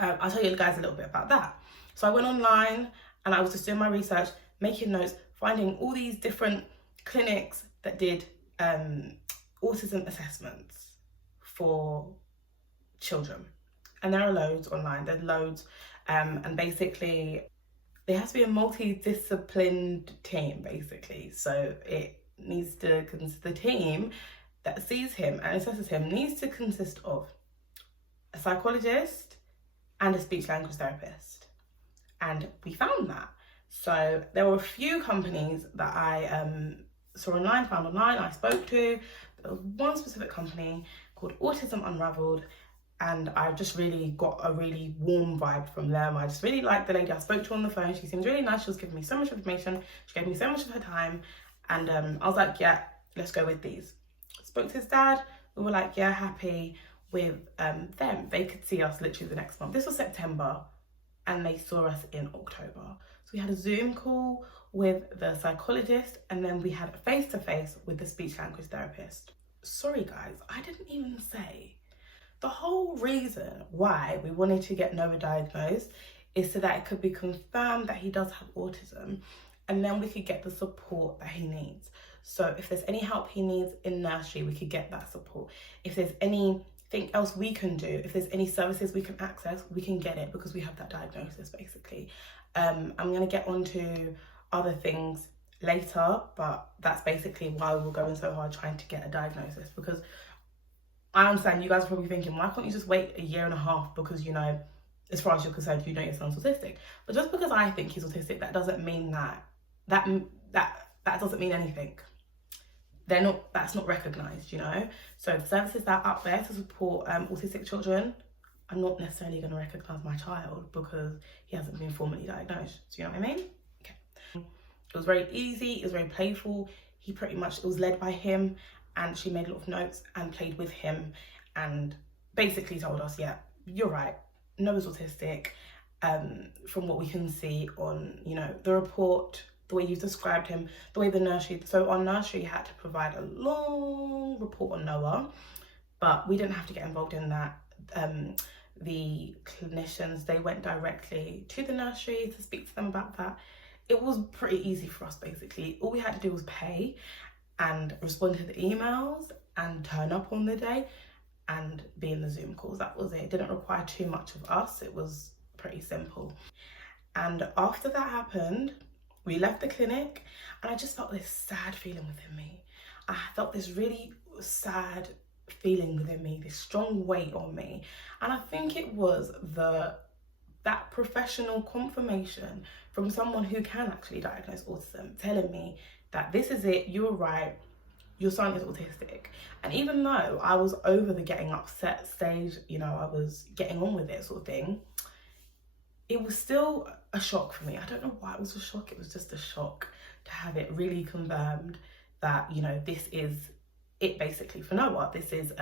I'll tell you guys a little bit about that. So I went online and I was just doing my research, making notes, finding all these different clinics that did autism assessments for children. And there are loads online, there's loads. And basically, there has to be a multidisciplined team, basically. So it needs to, the team that sees him and assesses him needs to consist of a psychologist and a speech language therapist. And we found that. So there were a few companies that I found online, I spoke to. There was one specific company called Autism Unraveled, and I just really got a really warm vibe from them. I just really liked the lady I spoke to on the phone. She seemed really nice. She was giving me so much information. She gave me so much of her time. And I was like, yeah, let's go with these. Spoke to his dad. We were like, yeah, happy with them. They could see us literally the next month. This was September and they saw us in October. So we had a Zoom call with the psychologist and then we had a face-to-face with the speech language therapist. Sorry guys, I didn't even say. The whole reason why we wanted to get Noah diagnosed is so that it could be confirmed that he does have autism, and then we could get the support that he needs. So if there's any help he needs in nursery, we could get that support. If there's anything else we can do, if there's any services we can access, we can get it because we have that diagnosis, basically. I'm going to get onto other things later, but that's basically why we were going so hard trying to get a diagnosis, because I understand you guys are probably thinking, why can't you just wait a year and a half? Because, you know, as far as you're concerned, you know your son's autistic. But just because I think he's autistic, that doesn't mean that doesn't mean anything. That's not recognised, you know? So the services that are up there to support autistic children, I'm not necessarily going to recognise my child because he hasn't been formally diagnosed. Do you know what I mean? Okay. It was very easy, it was very playful. It was led by him, and she made a lot of notes and played with him and basically told us, yeah, you're right, Noah's autistic. From what we can see on, you know, the report, the way you described him, the way our nursery had to provide a long report on Noah, but we didn't have to get involved in that. The clinicians, they went directly to the nursery to speak to them about that. It was pretty easy for us, basically. All we had to do was pay and respond to the emails and turn up on the day and be in the Zoom calls. That was it. It didn't require too much of us. It was pretty simple. And after that happened, we left the clinic and I just felt this sad feeling within me. I felt this really sad feeling within me, this strong weight on me. And I think it was that professional confirmation from someone who can actually diagnose autism, telling me that this is it, you're right, your son is autistic. And even though I was over the getting upset stage, you know, I was getting on with it sort of thing, it was still a shock for me. I don't know why it was a shock. It was just a shock to have it really confirmed that, you know, this is it basically for Noah. This is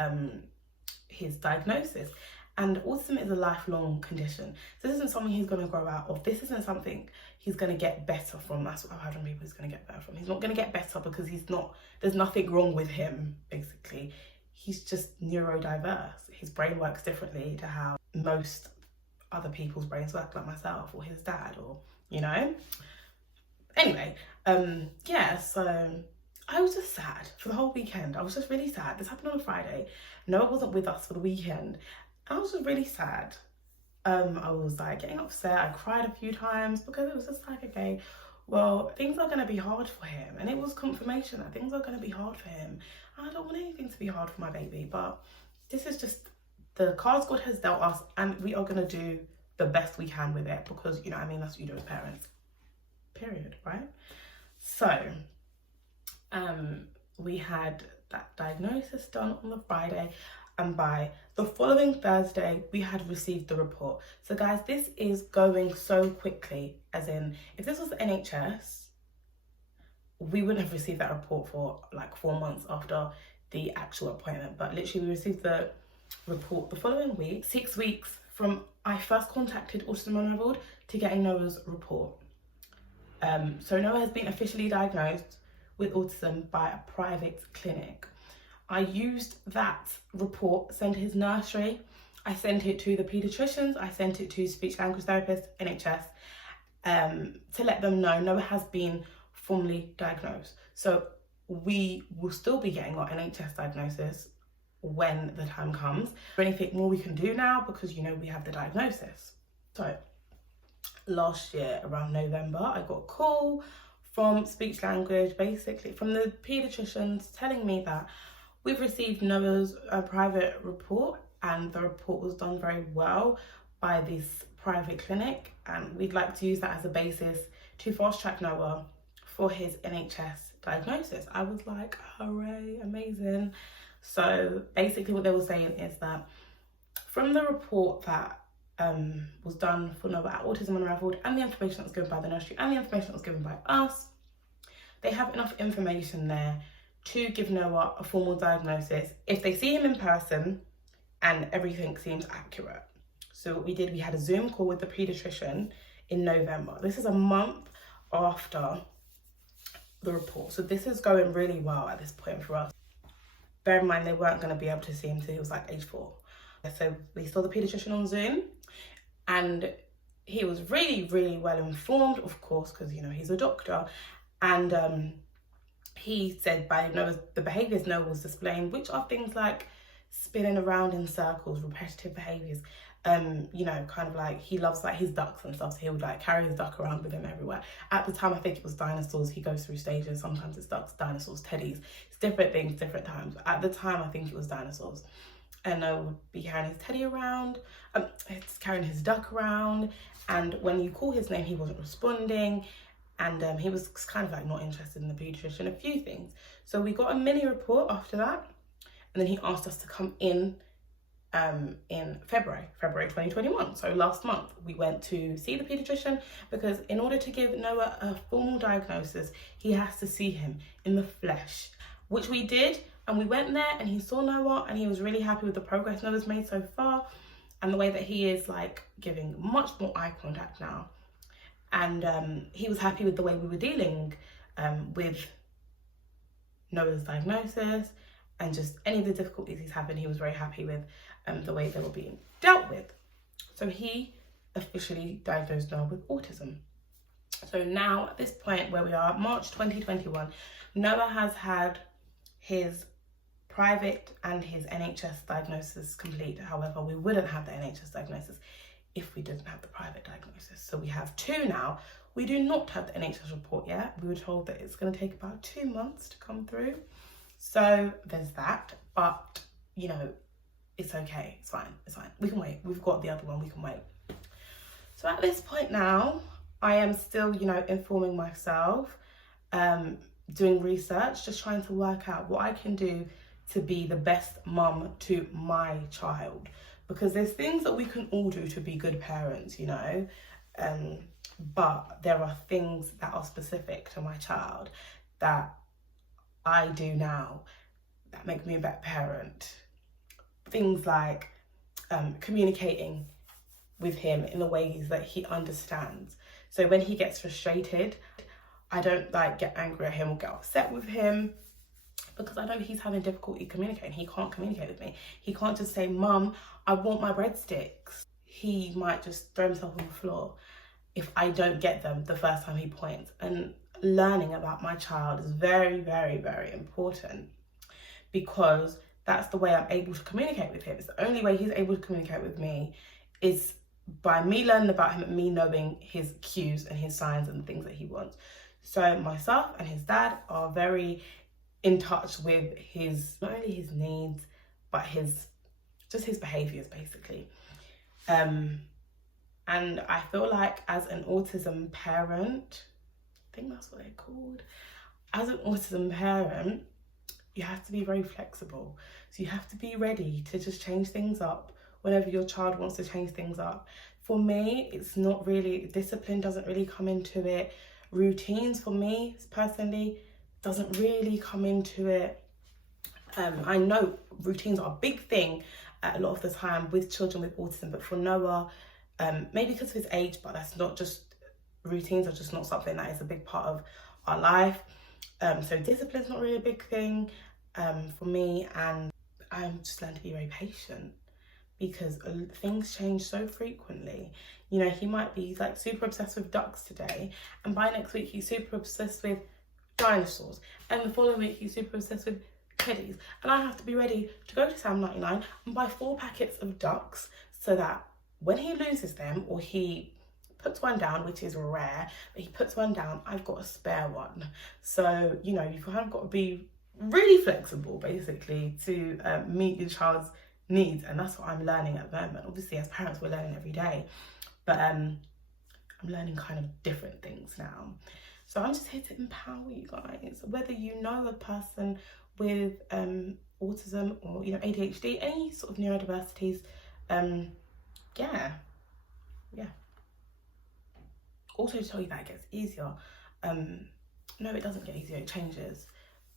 his diagnosis. And autism is a lifelong condition. So this isn't something he's going to grow out of. This isn't something he's going to get better from. That's what I've heard from people he's going to get better from. He's not going to get better because there's nothing wrong with him, basically. He's just neurodiverse. His brain works differently to how most other people's brains work, like myself or his dad, or, you know. Anyway, yeah, so I was just sad for the whole weekend. I was just really sad. This happened on a Friday. Noah wasn't with us for the weekend. I was just really sad. I was like getting upset. I cried a few times because it was just like, okay, well, things are going to be hard for him. And it was confirmation that things are going to be hard for him. And I don't want anything to be hard for my baby, but this is just the cards God has dealt us, and we are going to do the best we can with it because, you know what I mean, that's what you do as parents. Period, right? So, we had that diagnosis done on the Friday, and by the following Thursday, we had received the report. So guys, this is going so quickly, as in, if this was the NHS, we wouldn't have received that report for like 4 months after the actual appointment. But literally, we received the report the following week, 6 weeks from I first contacted Autism Unraveled to getting Noah's report. So Noah has been officially diagnosed with autism by a private clinic. I used that report, sent his nursery, I sent it to the paediatricians, I sent it to speech language therapists, NHS, to let them know Noah has been formally diagnosed. So we will still be getting our NHS diagnosis when the time comes. Is there anything more we can do now, because you know we have the diagnosis? So last year around November, I got a call from speech language, basically from the paediatricians, telling me that we've received Noah's private report, and the report was done very well by this private clinic, and we'd like to use that as a basis to fast track Noah for his NHS diagnosis. I was like, hooray, amazing. So basically what they were saying is that from the report that was done for Noah at Autism Unraveled, and the information that was given by the nursery, and the information that was given by us, they have enough information there to give Noah a formal diagnosis if they see him in person and everything seems accurate. So what we did, we had a Zoom call with the paediatrician in November. This is a month after the report. So this is going really well at this point for us. Bear in mind, they weren't going to be able to see him till he was like age 4. So we saw the paediatrician on Zoom, and he was really, really well informed, of course, because, you know, he's a doctor. And he said by the behaviours Noah was displaying, which are things like spinning around in circles, repetitive behaviours, you know, kind of like he loves like his ducks and stuff, so he would like carry his duck around with him everywhere. At the time, I think it was dinosaurs. He goes through stages. Sometimes it's ducks, dinosaurs, teddies. It's different things, different times. At the time, I think it was dinosaurs. And Noah would be carrying his teddy around, carrying his duck around, and when you call his name, he wasn't responding, and he was kind of like not interested in the paediatrician, a few things. So we got a mini report after that, and then he asked us to come in February 2021. So last month we went to see the paediatrician, because in order to give Noah a formal diagnosis, he has to see him in the flesh, which we did. And we went there and he saw Noah, and he was really happy with the progress Noah's made so far, and the way that he is like giving much more eye contact now. And he was happy with the way we were dealing with Noah's diagnosis, and just any of the difficulties he's having. He was very happy with the way they were being dealt with. So he officially diagnosed Noah with autism. So now at this point where we are, March 2021, Noah has had his private and his NHS diagnosis complete. However, we wouldn't have the NHS diagnosis if we didn't have the private diagnosis. So we have 2 now. We do not have the NHS report yet. We were told that it's going to take about 2 months to come through. So there's that, but you know, it's okay, it's fine, we can wait. We've got the other one, we can wait. So at this point now, I am still, you know, informing myself, doing research, just trying to work out what I can do to be the best mum to my child, because there's things that we can all do to be good parents, you know, but there are things that are specific to my child that I do now that make me a better parent. Things like communicating with him in the ways that he understands. So when he gets frustrated, I don't like get angry at him or get upset with him, because I know he's having difficulty communicating. He can't communicate with me. He can't just say, "Mum, I want my breadsticks." He might just throw himself on the floor if I don't get them the first time he points. And learning about my child is very, very, very important, because that's the way I'm able to communicate with him. It's the only way he's able to communicate with me is by me learning about him and me knowing his cues and his signs and things that he wants. So myself and his dad are very in touch with his, not only his needs, but his behaviours basically. And I feel like as an autism parent, I think that's what they're called. As an autism parent, you have to be very flexible. So you have to be ready to just change things up whenever your child wants to change things up. For me, it's not really, discipline doesn't really come into it. Routines for me personally doesn't really come into it. I know routines are a big thing a lot of the time with children with autism, but for Noah, maybe because of his age, but that's not just, routines are just not something that is a big part of our life. So discipline's not really a big thing for me, and I'm just learned to be very patient, because things change so frequently. You know, he might be like super obsessed with ducks today, and by next week he's super obsessed with dinosaurs, and the following week he's super obsessed with teddies, and I have to be ready to go to Sam 99 and buy 4 packets of ducks, so that when he loses them, or he puts one down, which is rare, but he puts one down, I've got a spare one. So, you know, you've kind of got to be really flexible, basically, to meet your child's needs, and that's what I'm learning at the moment. Obviously, as parents, we're learning every day, but I'm learning kind of different things now. So I'm just here to empower you guys, whether you know a person with autism or, you know, ADHD, any sort of neurodiversities. Yeah. Also, to tell you that it gets easier. No, it doesn't get easier, it changes,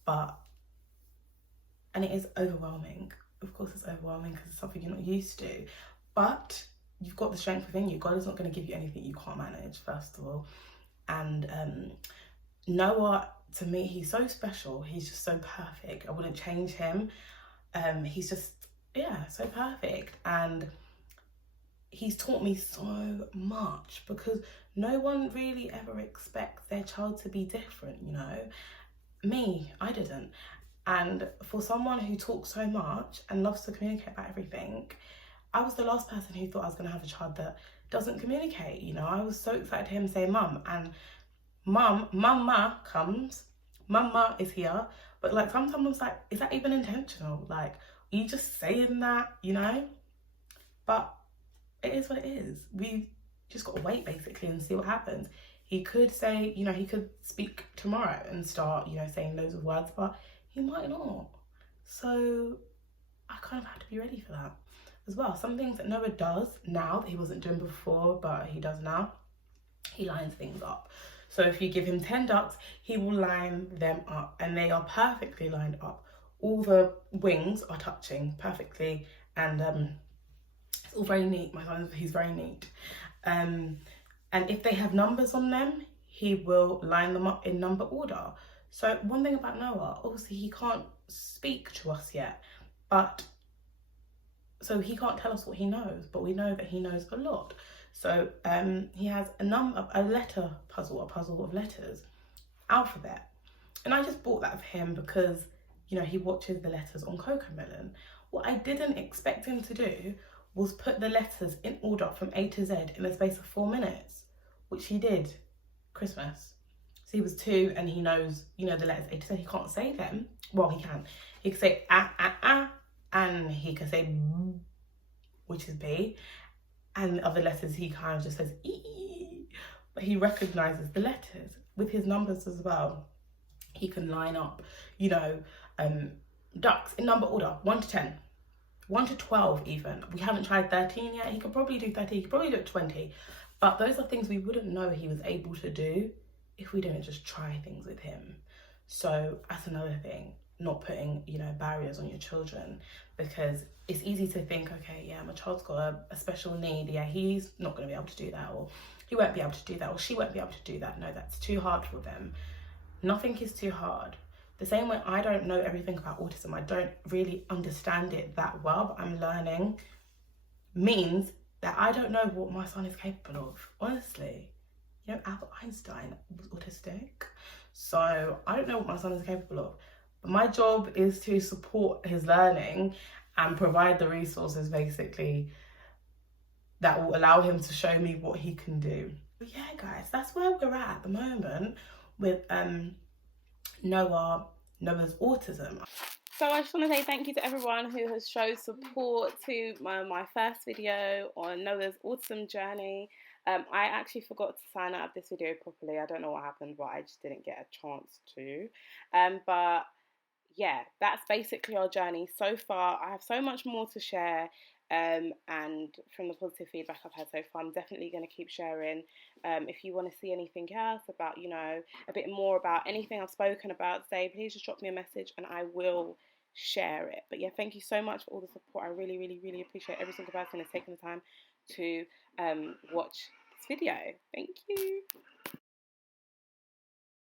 and it is overwhelming. Of course it's overwhelming because it's something you're not used to, but you've got the strength within you. God is not going to give you anything you can't manage, first of all. And Noah, to me, he's so special. He's just so perfect. I wouldn't change him. He's just, yeah, so perfect. And he's taught me so much, because no one really ever expects their child to be different, you know. Me, I didn't. And for someone who talks so much and loves to communicate about everything, I was the last person who thought I was going to have a child that doesn't communicate, you know. I was so excited to hear him say mum, and mama comes, mama is here, but like sometimes I was like, is that even intentional? Like, are you just saying that, you know? But it is what it is. We just got to wait, basically, and see what happens. He could say, you know, he could speak tomorrow and start, you know, saying loads of words, but he might not. So I kind of have to be ready for that as well. Some things that Noah does now that he wasn't doing before, but he does now, he lines things up. So if you give him 10 ducks, he will line them up, and they are perfectly lined up. All the wings are touching perfectly, and it's all very neat. My son, he's very neat. And if they have numbers on them, he will line them up in number order. So one thing about Noah, obviously he can't speak to us yet, but so he can't tell us what he knows, but we know that he knows a lot. So he has a letter puzzle, a puzzle of letters, alphabet. And I just bought that for him because, you know, he watches the letters on Cocomelon. What I didn't expect him to do was put the letters in order from A to Z in the space of 4 minutes, which he did Christmas. So he was 2 and he knows, you know, the letters A to Z. He can't say them. Well, he can. He can say and he can say B, which is B. And the other letters he kind of just says E. But he recognises the letters with his numbers as well. He can line up, you know, ducks in number order, 1 to 10. 1 to 12 even. We haven't tried 13 yet. He could probably do 13, he could probably do it 20. But those are things we wouldn't know he was able to do if we didn't just try things with him. So that's another thing, not putting, you know, barriers on your children, because it's easy to think, okay, yeah, my child's got a special need. Yeah, he's not going to be able to do that, or he won't be able to do that, or she won't be able to do that. No, that's too hard for them. Nothing is too hard. The same way I don't know everything about autism, I don't really understand it that well, but I'm learning, means that I don't know what my son is capable of, honestly. You know, Albert Einstein was autistic, so I don't know what my son is capable of. But my job is to support his learning and provide the resources, basically, that will allow him to show me what he can do. But yeah, guys, that's where we're at the moment with Noah's autism. So I just want to say thank you to everyone who has shown support to my first video on Noah's autism journey. I actually forgot to sign out this video properly. I don't know what happened, but I just didn't get a chance to. But yeah, that's basically our journey so far. I have so much more to share. And from the positive feedback I've had so far, I'm definitely going to keep sharing. If you want to see anything else about, you know, a bit more about anything I've spoken about today, please just drop me a message and I will share it. But yeah, thank you so much for all the support. I really, really, really appreciate every single person who's taken the time to watch this video. Thank you.